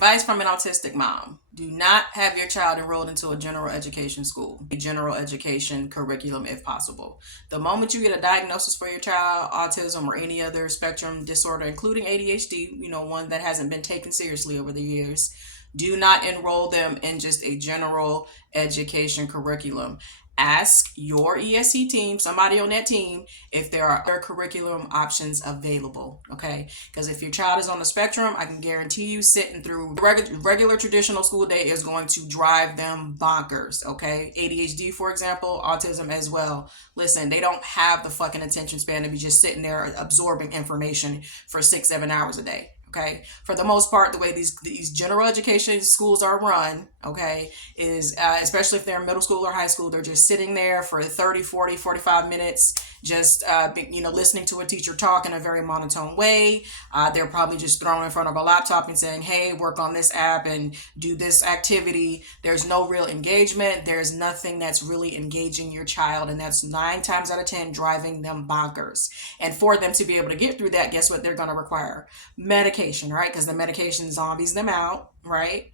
Advice from an autistic mom. Do not have your child enrolled into a general education school, a general education curriculum if possible. The moment you get a diagnosis for your child, autism or any other spectrum disorder, including ADHD, one that hasn't been taken seriously over the years, do not enroll them in just a general education curriculum. Ask your ESC team, somebody on that team, if there are other curriculum options available, okay? Because if your child is on the spectrum, I can guarantee you sitting through regular traditional school day is going to drive them bonkers, okay? ADHD, for example, autism as well. Listen, they don't have the fucking attention span to be just sitting there absorbing information for 6-7 hours a day. Okay, for the most part, the way these general education schools are run, okay, is especially if they're in middle school or high school, they're just sitting there for 30, 40, 45 minutes, just listening to a teacher talk in a very monotone way. They're probably just thrown in front of a laptop and saying, hey, work on this app and do this activity. There's no real engagement. There's nothing that's really engaging your child, and that's 9 times out of 10 driving them bonkers. And for them to be able to get through that, guess what they're going to require? Medication, right? Because the medication zombies them out, right?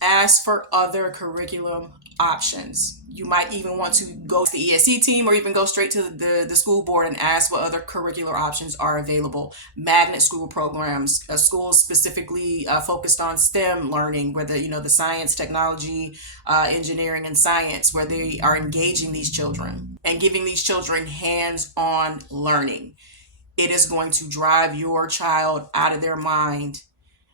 Ask for other curriculum options. You might even want to go to the ESC team or even go straight to the school board and ask what other curricular options are available. Magnet school programs, schools specifically focused on STEM learning, where the science, technology, engineering, and science, where they are engaging these children and giving these children hands-on learning. It is going to drive your child out of their mind.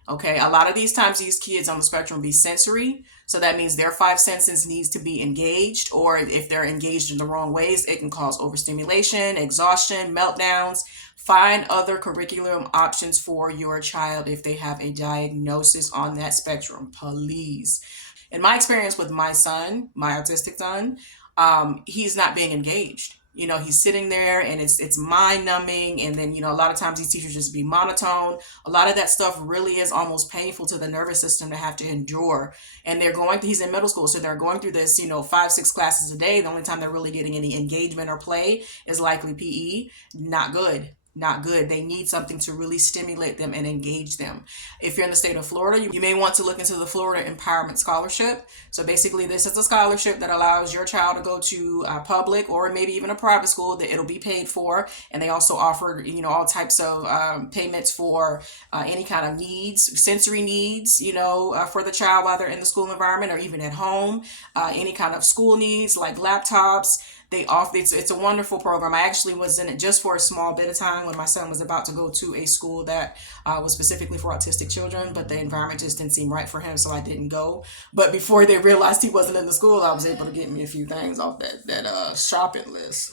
Okay, a lot of these times these kids on the spectrum be sensory, so that means their 5 senses needs to be engaged, or if they're engaged in the wrong ways, it can cause overstimulation, exhaustion, meltdowns. Find other curriculum options for your child if they have a diagnosis on that spectrum, please. In my experience with my son, my autistic son, he's not being engaged. He's sitting there and it's mind numbing. And then, a lot of times these teachers just be monotone. A lot of that stuff really is almost painful to the nervous system to have to endure. And he's in middle school, so they're going through this, 5-6 classes a day. The only time they're really getting any engagement or play is likely PE. Not good. Not good. They need something to really stimulate them and engage them. If you're in the state of Florida, you may want to look into the Florida Empowerment Scholarship. So basically, this is a scholarship that allows your child to go to a public or maybe even a private school that it'll be paid for. And they also offer, all types of payments for any kind of needs, sensory needs, for the child while they're in the school environment or even at home. Any kind of school needs like laptops. They offer it's a wonderful program. I actually was in it just for a small bit of time when my son was about to go to a school that was specifically for autistic children, but the environment just didn't seem right for him, so I didn't go. But before they realized he wasn't in the school, I was able to get me a few things off that shopping list.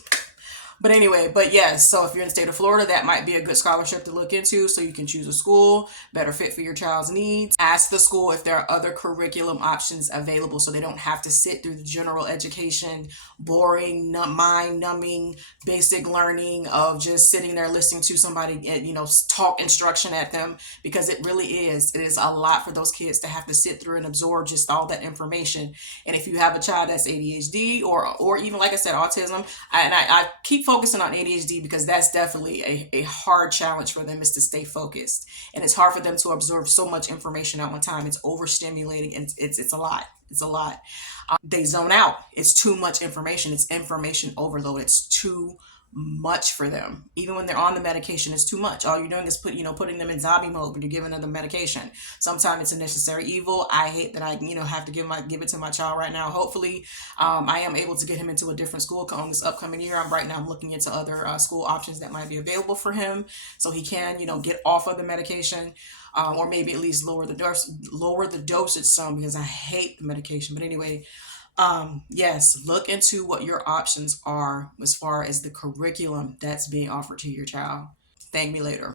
But anyway, yes, so if you're in the state of Florida, that might be a good scholarship to look into, so you can choose a school better fit for your child's needs. Ask the school if there are other curriculum options available so they don't have to sit through the general education, boring, mind-numbing, basic learning of just sitting there listening to somebody, talk instruction at them, because it really is. It is a lot for those kids to have to sit through and absorb just all that information. And if you have a child that's ADHD or even, like I said, autism, I keep focusing on ADHD because that's definitely a hard challenge for them, is to stay focused. And it's hard for them to absorb so much information at one time. It's overstimulating and it's a lot. It's a lot. They zone out. It's too much information. It's information overload. It's too much for them. Even when they're on the medication, it's too much. All you're doing is putting them in zombie mode when you're giving them the medication. Sometimes it's a necessary evil. I hate that I have to give it to my child right now. Hopefully I am able to get him into a different school come this upcoming year. I'm looking into other school options that might be available for him, so he can get off of the medication, or maybe at least lower the dosage some, because I hate the medication. But anyway, yes, look into what your options are as far as the curriculum that's being offered to your child. Thank me later.